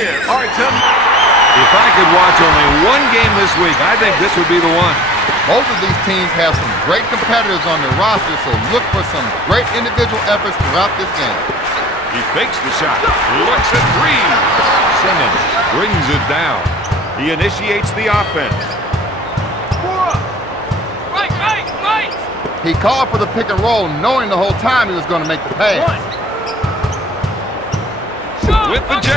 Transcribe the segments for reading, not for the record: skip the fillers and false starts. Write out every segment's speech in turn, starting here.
here. All right, Tim. If I could watch only one game this week, I think this would be the one. Both of these teams have some great competitors on their roster, so look for some great individual efforts throughout this game. He fakes the shot, looks at three. Simmons brings it down. He initiates the offense. Right. He called for the pick and roll, knowing the whole time he was going to make the pass. With the J.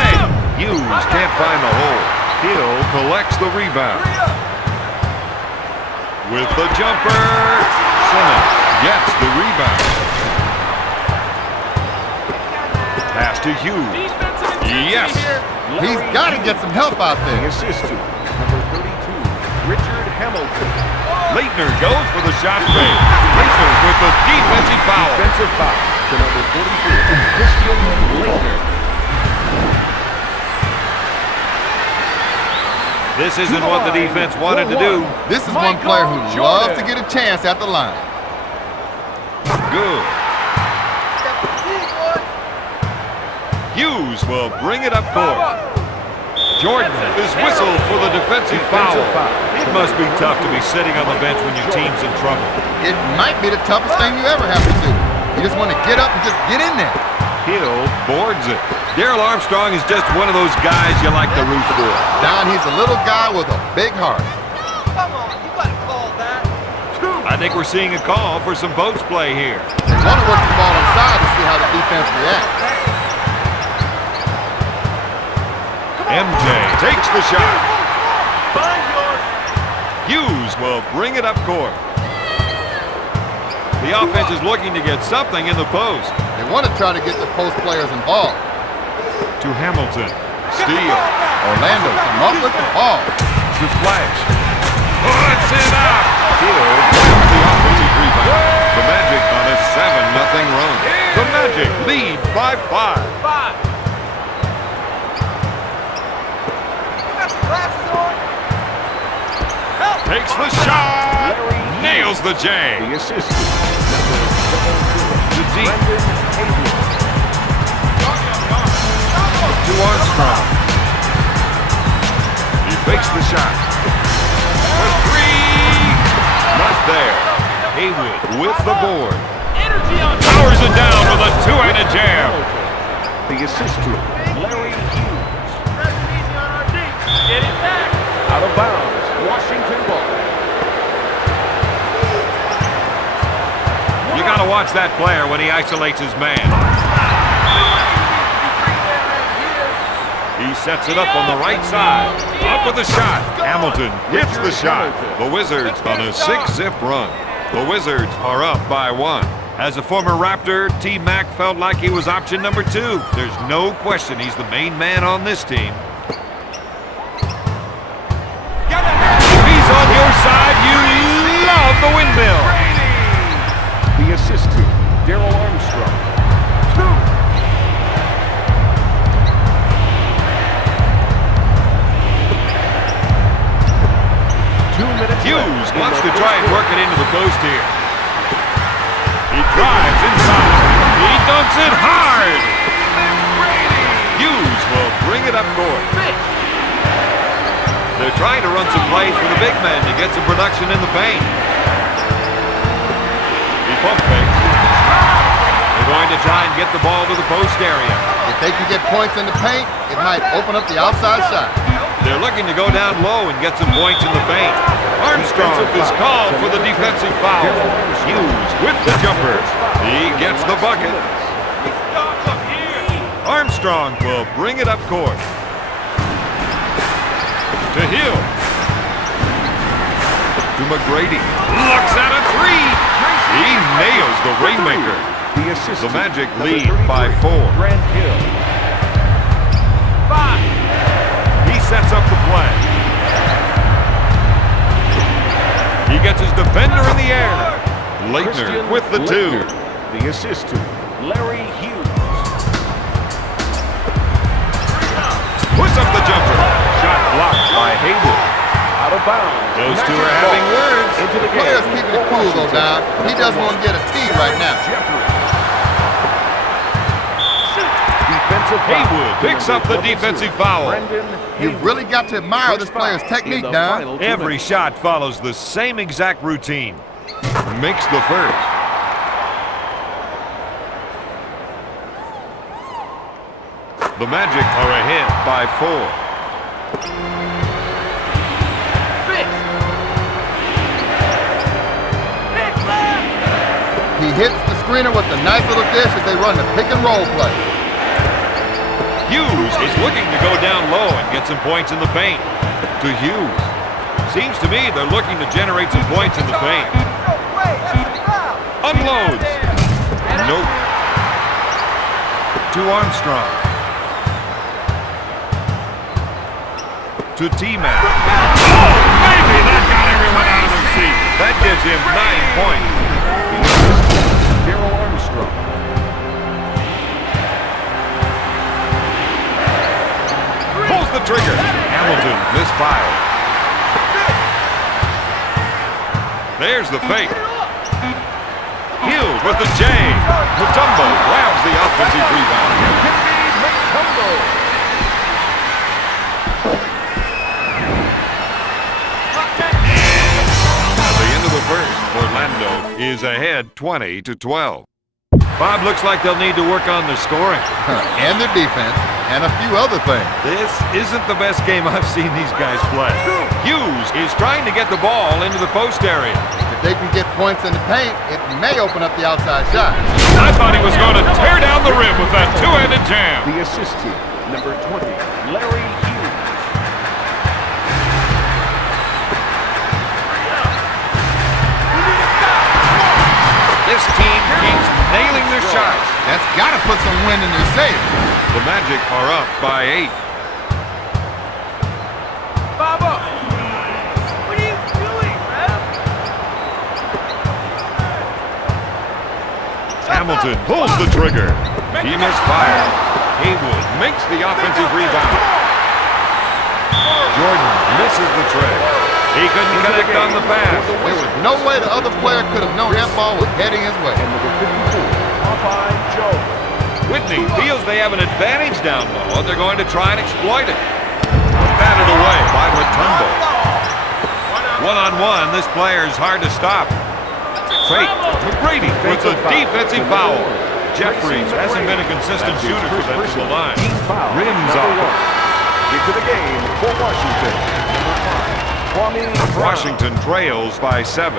Hughes can't find the hole. Hill collects the rebound. With the jumper, Simmons gets the rebound. Pass to Hughes. Yes. He's got to get some help out there. Assist to number 32, Richard Hamilton. Leitner goes for the shot fake. Leitner with the defensive foul. Defensive foul to number 44, Christian Leitner. This isn't what the defense wanted to do. This is one player who loves to get a chance at the line. Good. Hughes will bring it up court. Jordan is whistled for the defensive foul. It must be tough to be sitting on the bench when your team's in trouble. It might be the toughest thing you ever have to do. You just want to get up and just get in there. Hill boards it. Darrell Armstrong is just one of those guys you like to root for. Don, he's a little guy with a big heart. Come on, you got to call that. I think we're seeing a call for some post play here. They want to work the ball inside to see how the defense reacts. MJ takes the shot. Hughes will bring it up court. The offense is looking to get something in the post. They want to try to get the post players involved. To Hamilton. Steal. Orlando come up with the ball. To Flash. Puts it up. Hill grabs the offensive rebound. The Magic on a 7-0 run. The Magic lead by 5. Takes the shot. Nails the J. The assist to To deep. To Armstrong. He fakes the shot. For three. Not there. Haywood with the board. Powers it down with a two-handed jam. The assist to Larry Hughes. Get it back. Out of bounds. Washington ball. You got to watch that player when he isolates his man. He sets it up on the right side. Up with the shot. Hamilton hits the shot. The Wizards on a 6-zip run. The Wizards are up by 1. As a former Raptor, T-Mac felt like he was option number 2. There's no question he's the main man on this team. If he's on your side, you love the windmill. The assist to Darrell Armstrong. 2 minutes. Hughes wants to try and work it into the post here. He drives inside. He dunks it hard. Hughes will bring it up court. They're trying to run some plays for the big man to get some production in the paint. He pump fakes. They're going to try and get the ball to the post area. If they can get points in the paint, it might open up the outside shot. They're looking to go down low and get some points in the paint. Armstrong is called for the defensive foul. Hughes with the jumper. He gets the bucket. Armstrong will bring it up court. To Hill. To McGrady. Looks at a three. He nails the rainmaker. The Magic lead by 4. Grant Hill. 5. He sets up the play. He gets his defender in the air. Leitner with the 2. The assist to Larry Hughes. Puts up the jumper. Shot blocked by Haywood. Out of bounds. Those two are having words. Into the The player's game. keeping it cool, though, Don. He doesn't want to get a tee right now. Defensive foul. Haywood picks up the defensive foul. You've really got to admire this player's technique, Don. Every shot follows the same exact routine. Makes the first. The Magic are ahead by 4. He hits the screener with a nice little dish as they run the pick and roll play. Hughes is looking to go down low and get some points in the paint. To Hughes. Seems to me they're looking to generate some points in the paint. Unloads. Nope. To Armstrong. To T-Mac. Oh, maybe that got everyone out of their seat. That gives him 9 points. Armstrong. Pulls the trigger. Hamilton misfired. There's the fake. Hughes with the J. Mutombo grabs the offensive rebound. At the end of the first, Orlando is ahead 20-12. Bob, looks like they'll need to work on their scoring. And their defense, and a few other things. This isn't the best game I've seen these guys play. Hughes is trying to get the ball into the post area. If they can get points in the paint, it may open up the outside shot. I thought he was going to tear down the rim with that two-handed jam. The assist team, number 20, Larry Hughes. This team keeps nailing their shots. That's got to put some wind in their sails. The Magic are up by 8. Baba! What are you doing, man? Hamilton pulls the trigger. He misfired. Haywood makes the offensive rebound. Jordan misses the tray. He couldn't connect on the pass. There was no way the other player could have known that ball was heading his way. And number 54, Popeye Joe. Whitney feels they have an advantage down low, and they're going to try and exploit it. Batted away by Mutombo. One-on-one, this player is hard to stop. Fake. McGrady with a defensive foul. Jeffries hasn't been a consistent shooter for them to the line. Rims off. Into the game for Washington. Washington trails by 7.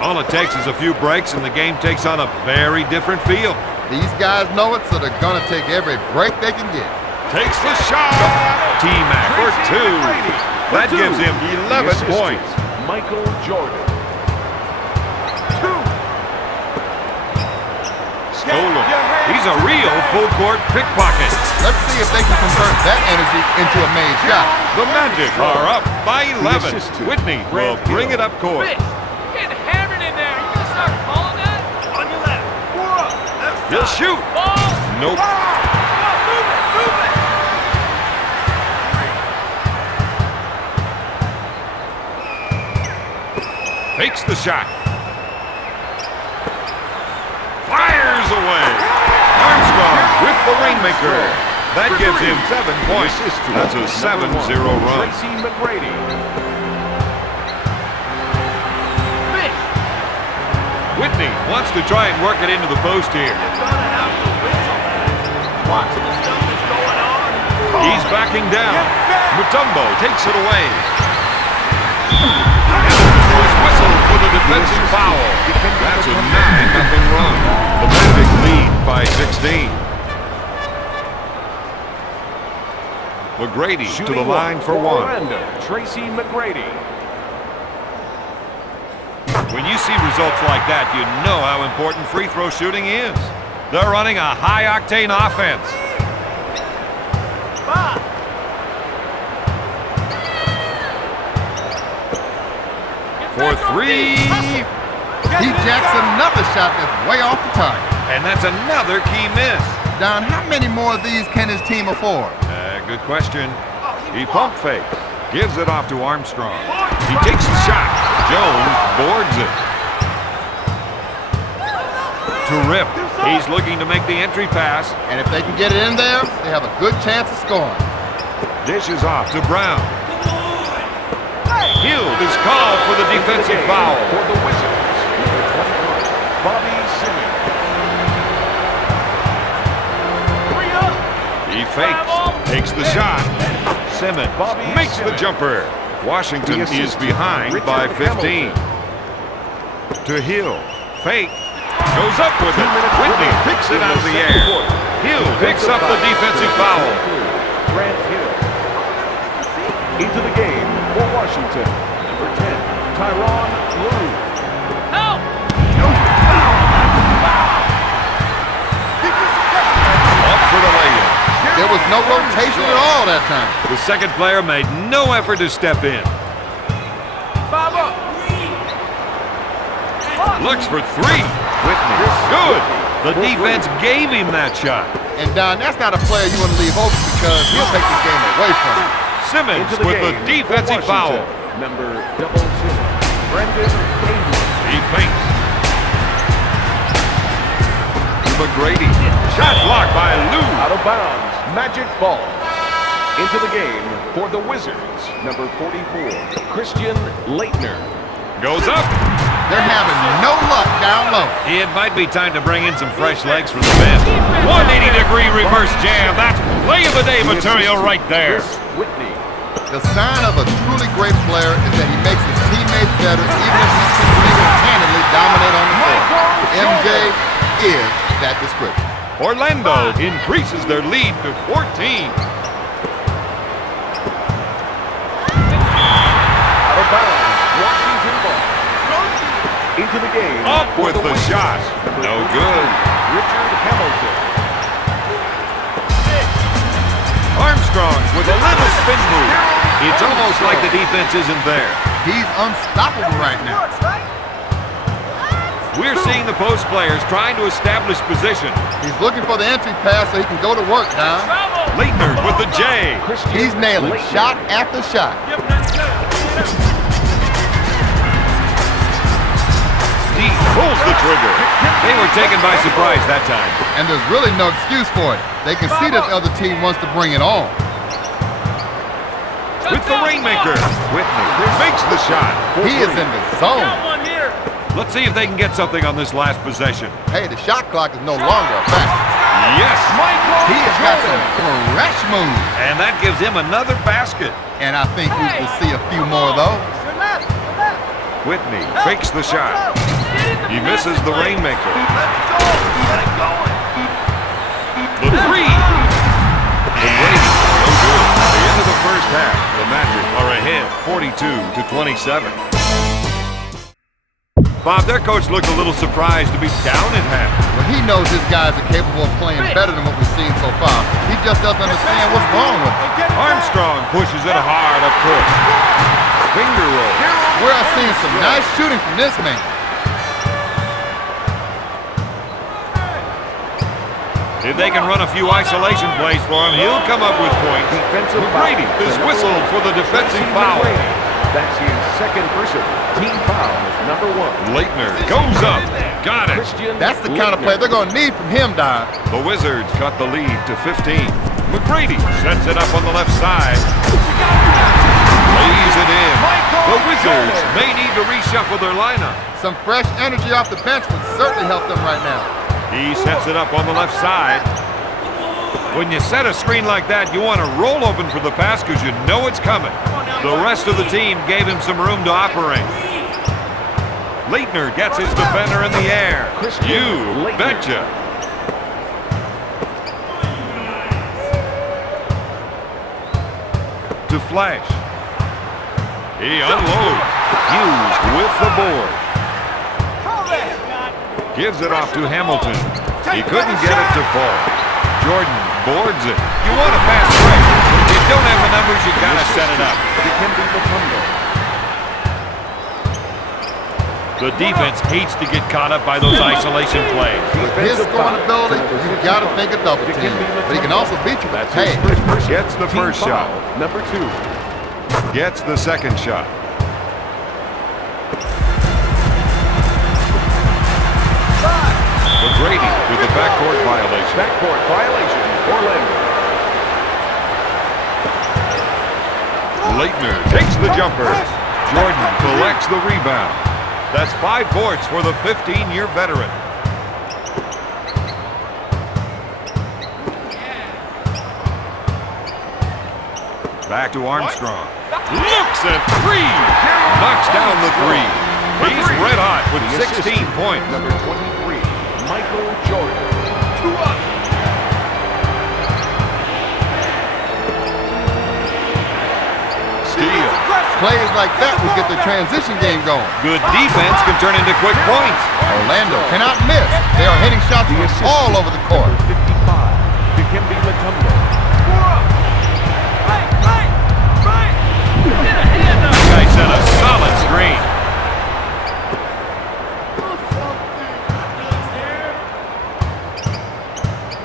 All it takes is a few breaks and the game takes on a very different feel. These guys know it, so they're going to take every break they can get. Takes the shot. T-Mac for 2. That gives him 11 points. Michael Jordan. Stolen. He's a real full-court pickpocket. Let's see if they can convert that energy into a made shot. The Magic are up by 11. Whitney will bring it up court. Rich, you're getting hammered in there. You gonna start calling that? On your left. 4 up. Left side. He'll shoot. Ball. Nope. Come on, move it, move it. Takes the shot. Fires away. Armstrong with the rainmaker. That gives him 7 points. That's a 7-0 run. Tracy McGrady. Whitney wants to try and work it into the post here. Watching the stuff that's going on. He's backing down. Mutombo takes it away. Whistle for the defensive foul. That's a 9-0 run. The Magic lead by 16. McGrady to the line for 1. Orlando, Tracy McGrady. When you see results like that, you know how important free throw shooting is. They're running a high-octane offense. For 3. He jacks another shot that's way off the target. And that's another key miss. Don, how many more of these can his team afford? Good question. He pump fakes. Gives it off to Armstrong. He takes the shot. Jones boards it. To Rip. He's looking to make the entry pass. And if they can get it in there, they have a good chance of scoring. Dishes off to Brown. Hill is called for the defensive foul. For the Wizards, number 21, Bobby Simmons. He fakes, takes the shot. Simmons makes the jumper. Washington is behind by 15. To Hill, fake, goes up with it. Whitney picks it out of the air. Hill picks up the defensive foul. Grant Hill. Into the game for Washington, number 10, Tyronn Lue. Help! Up for the layup. There was no rotation at all that time. The second player made no effort to step in. Bob up! Looks for three. Whitney, good. The defense gave him that shot. And Don, that's not a player you want to leave open because he'll take this game away from you. Simmons Into the with the game for defensive foul. Washington, number 00, Brendan Hayden. He fakes. McGrady. Shot blocked by Lou. Out of bounds, magic ball. Into the game for the Wizards, number 44, Christian Laettner. Goes up. They're having no luck down low. It might be time to bring in some fresh legs from the bench. 180-degree reverse jam. That's play of the day material right there. Chris Whitney. The sign of a truly great player is that he makes his teammates better even if he can single-handedly dominate on the floor. MJ is that description. Orlando increases their lead to 14. Out of bounds, Washington ball. Into the game. Up for with the Wizards, shot. number No 13, good. Richard Hamilton. Armstrong with a little spin move. It's almost like the defense isn't there. He's unstoppable right now. We're seeing the post players trying to establish position. He's looking for the entry pass so he can go to work, Don. Laettner with the J. Christian He's nailing Laettner. shot after shot. D pulls the trigger. They were taken by surprise that time. And there's really no excuse for it. They can see that the other team wants to bring it on. With the Rainmaker, Whitney makes the shot. He is in the zone. Got one here. Let's see if they can get something on this last possession. Hey, the shot clock is no longer a factor. Yes, He has got some fresh moves. and that gives him another basket. And I think we will see a few more of those. Whitney fakes the shot. He misses the Rainmaker. The three. The break, no good. At the end of the first half, the Magic are ahead 42-27. Bob, their coach looked a little surprised to be down at half. But he knows his guys are capable of playing better than what we've seen so far. He just doesn't understand what's wrong with him. Armstrong pushes it hard up court. Finger roll. We're seeing some nice shooting from this man. If they can run a few isolation plays for him, he'll come up with points. Defensive McGrady foul. is whistled for the defensive foul. That's his second personal. Team foul, number 1. Laettner goes up. Got it. Christian That's the kind of play they're going to need from him, Don. The Wizards cut the lead to 15. McGrady sets it up on the left side. Lays it in. The Wizards may need to reshuffle their lineup. Some fresh energy off the bench would certainly help them right now. He sets it up on the left side. When you set a screen like that, you want to roll open for the pass because you know it's coming. The rest of the team gave him some room to operate. Laettner gets his defender in the air. You betcha. To Flash. He unloads. Hughes with the board. Gives it off to Hamilton. He couldn't get it to fall. Jordan boards it. You want a fast break. If you don't have the numbers, you got to set it up. The defense hates to get caught up by those isolation plays. With his scoring ability, you've got to think a double team. But he can also beat you with a pass. Gets the first shot. Number 2. Gets the second shot. McGrady with the backcourt violation. Backcourt violation, Orlando. Leitner takes the jumper. Jordan collects the rebound. That's 5 boards for the 15-year veteran. Back to Armstrong. Looks at 3. Knocks down the 3. He's red hot with 16 points. Number 23, Michael Jordan. 2 up. Steal. Plays like that will get the transition game going. Good defense can turn into quick points. Orlando cannot miss. They are hitting shots from all over the court. Number 55, Dikembe Mutombo. This guy set a solid screen.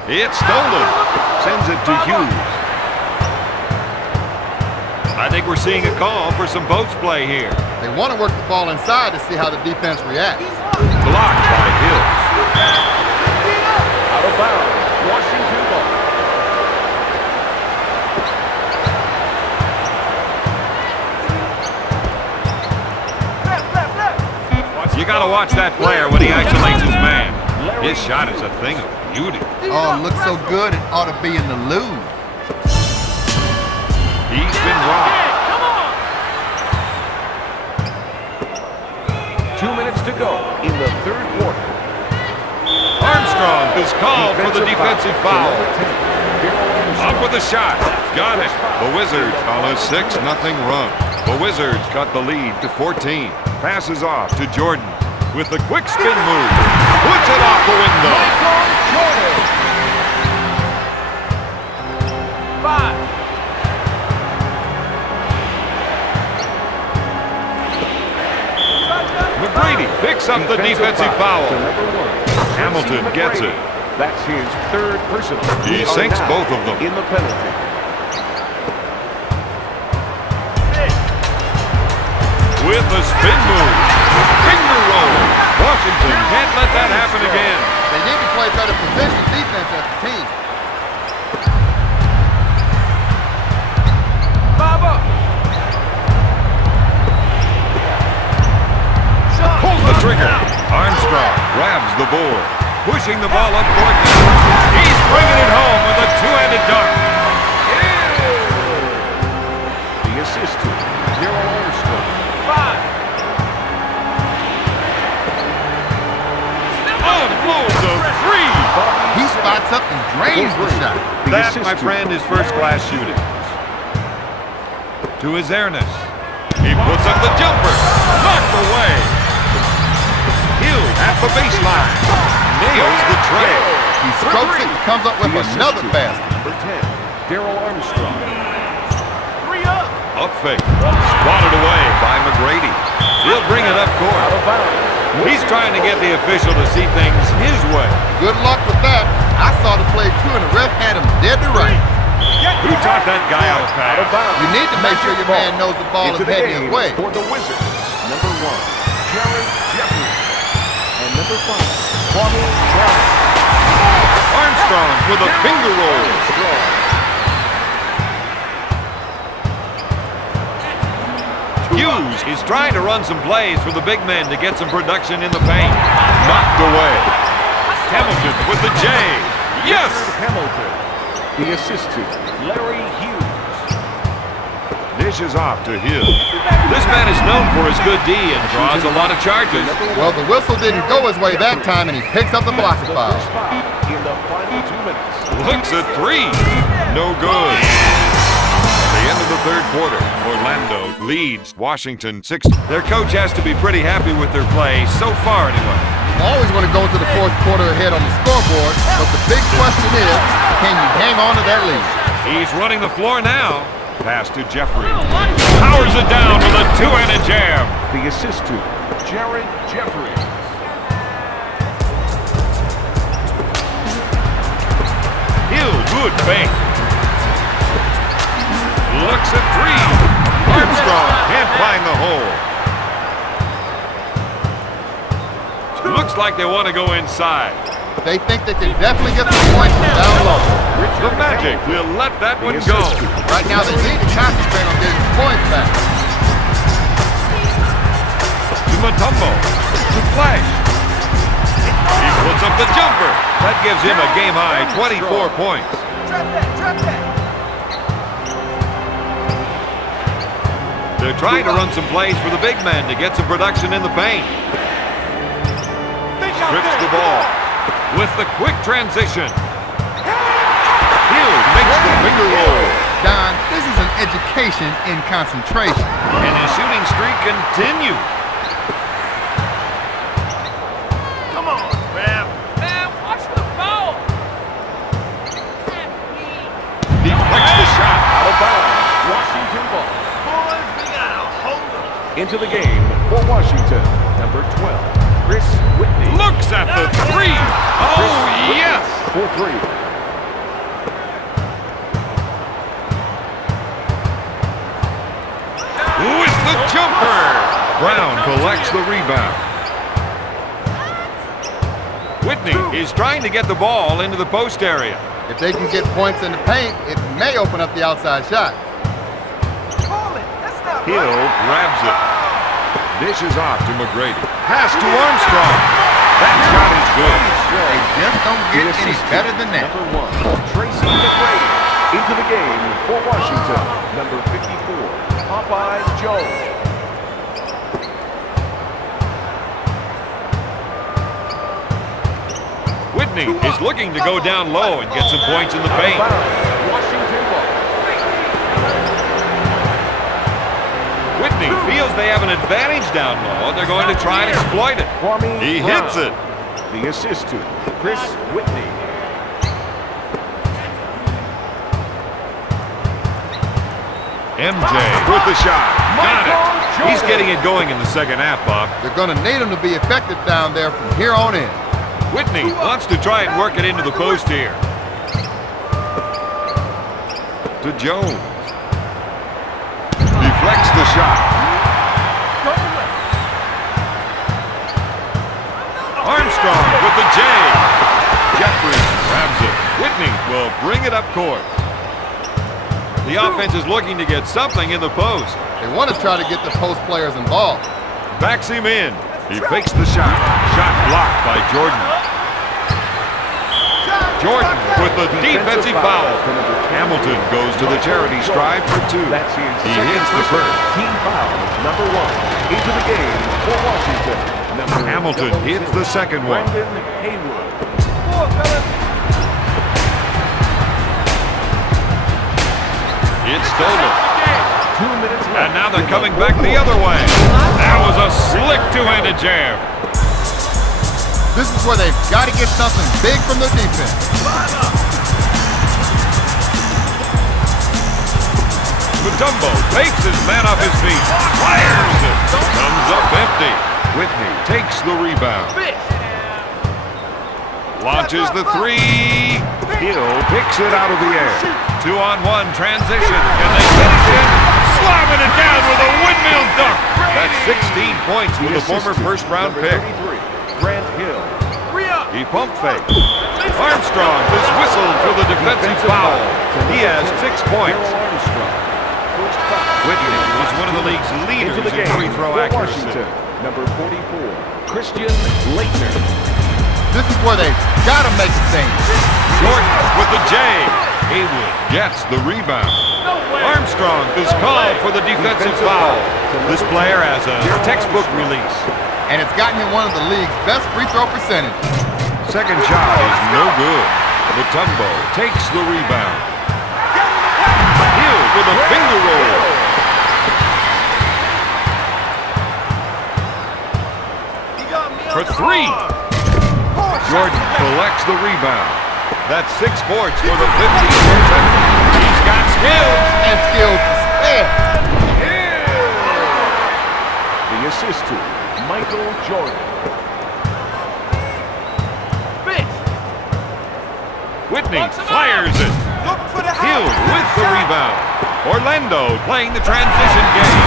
It's stolen. Sends it to Hughes. I think we're seeing a call for some post play here. They want to work the ball inside to see how the defense reacts. Blocked by Hill. Out of bounds, Washington ball. You got to watch that player when he isolates his man. His shot is a thing of beauty. Oh, looks so good, it ought to be in the loo. He's been robbed. 2 minutes to go in the third quarter. Armstrong is called for the defensive foul. Up with a shot. Got it. The Wizards on a 6-0 run. The Wizards cut the lead to 14. Passes off to Jordan with a quick spin move. Puts it off the window. Jordan. 5. McGrady picks up the defensive foul. To number 1. Hamilton gets it. That's his third personal. He We are sinks now both of them. in the penalty. With the spin move. Finger roll. Washington can't let that happen again. They need to play better position defense as a team. 5 up. Pulls the trigger. Armstrong grabs the board. Pushing the ball up court now. He's bringing it home with a two-handed dunk. The assist to Daryl Armstrong. 5. Unloads a 3. He spots up and drains the shot. That, my friend, is first-class shooting. To his airness. He puts up the jumper. Knocked away. Hill at the baseline. Nails the tray. He strokes it and comes up with another basket. Number 10, Daryl Armstrong. 3 up. Up fake. Swatted away by McGrady. He'll bring it up Out court. of bounds. He's trying to get the official to see things his way. Good luck with that. I saw the play too, and the ref had him dead to right. Who taught that guy how to Out of pass? bounds. You need to make sure your man knows the ball Into is the heading his game way. for the Wizards. Number 1, Jared Jeffries. And number 5, Kwame Brown. Armstrong with a finger roll. Hughes is trying to run some plays for the big men to get some production in the paint. Knocked away. Hamilton with the J. Yes! Hamilton. The assist to Larry Hughes. Dishes off to Hill. This man is known for his good D and draws a lot of charges. Well, the whistle didn't go his way that time, and he picks up the blocking The foul. first foul in the final 2 minutes. Looks at 3. No good. At the end of the third quarter, Orlando leads Washington 6. Their coach has to be pretty happy with their play so far anyway. You always want to go into the fourth quarter ahead on the scoreboard, but the big question is, can you hang on to that lead? He's running the floor now. Pass to Jeffrey. Powers it down with a two-handed jam. The assist to Jared Jeffries. Hill, good fake. Looks at 3. Armstrong can't find the hole. Looks like they want to go inside. They think they can definitely get some points from down low. The Magic will let that one go. Right now, they need to concentrate on getting points back. To Mutombo. To Flash. He puts up the jumper. That gives him a game-high 24 points. Trap that. They're trying to run some plays for the big man to get some production in the paint. Strips the ball with the quick transition. Hill makes the finger roll. Don, this is an education in concentration. And his shooting streak continues. Come on, Rap. Man, watch the ball. Deflects the shot. Out of bounds. Washington ball. Boys, we gotta hold them. Into the game for Washington, number 12, Chris Whitney. Looks at the three. Oh, yes. For three. With the jumper. Brown collects the rebound. Whitney is trying to get the ball into the post area. If they can get points in the paint, it may open up the outside shot. Call it. That's not Hill right. grabs it. Dishes off to McGrady. Pass to Armstrong. That shot is good. They just don't get any better than that. Number 1, Tracy McGrady. Into the game for Washington, number 54, Popeye Jones. Whitney is looking to go down low and get some points in the paint. Washington ball. Whitney feels they have an advantage down low, and they're going to try and exploit it. He hits it. The assist to Chris Whitney. MJ with the shot. Got it. He's getting it going in the second half, Bob. They're going to need him to be effective down there from here on in. Whitney wants to try and work it into the post here. To Jones. Deflects the shot. Armstrong with the J. Jeffries grabs it. Whitney will bring it up court. The offense is looking to get something in the post. They want to try to get the post players involved. Backs him in. He fakes the shot. Shot blocked by Jordan. Jordan with the defensive foul. Hamilton goes to the charity stripe for 2. He hits the first. Team foul, number 1. Into the game for Washington. Hamilton hits the second one. Brandon Haywood. It's stolen. 2 minutes left. And now they're coming back the other way. That was a slick two-handed jam. This is where they've got to get something big from their defense. Mutombo takes his man off his feet. Fires it. Comes up empty. Whitney takes the rebound. Launches the three. Hill picks it out of the air. 2-on-1 transition. Can they finish it? Slamming it down with a windmill dunk. That's 16 points for the former first-round pick. Grant Hill. He pump fakes. Armstrong is whistled for the defensive foul. He has 6 points. Whitney is one of the league's leaders Into the in game free throw for accuracy. Washington, number 44, Christian Laettner. This is where they've got to make a thing. Jordan with the J. Haywood gets the rebound. Armstrong is called for the defensive foul. This player has a textbook release. And it's gotten him one of the league's best free throw percentages. Second shot is no good. Mutombo takes the rebound. Hill with a finger roll. For 3. Jordan collects the rebound. That's 6 points for the 15-year. He's got skills. And skills to spare. The assist to Michael Jordan. Whitney fires it. Hill with the rebound. Orlando playing the transition game.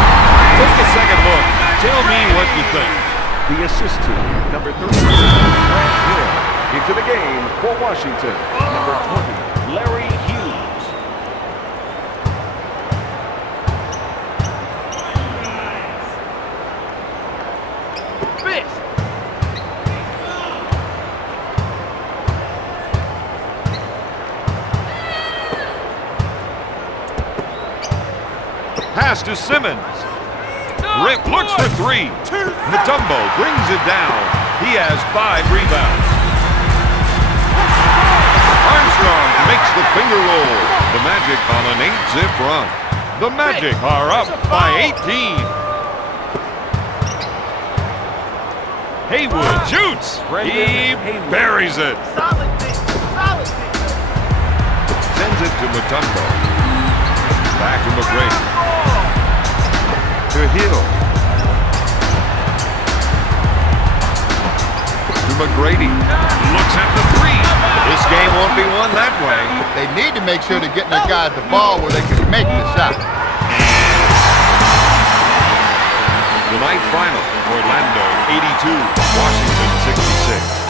Take a second look. Tell me what you think. The assist to number 36, Grant Hill. Into the game for Washington, number 20, Larry Hughes. Miss. Pass to Simmons. Rip looks for three. Mutombo brings it down. He has 5 rebounds. Armstrong makes the finger roll. The Magic on an 8-zip run. The Magic are up by 18. Haywood shoots. He buries it. Solid thing. Solid thing. Sends it to Mutombo. Back to McGrady. To Hill. To McGrady. Looks at the three. This game won't be won that way. They need to make sure they're getting their guys the ball where they can make the shot. The night final, Orlando 82, Washington 66.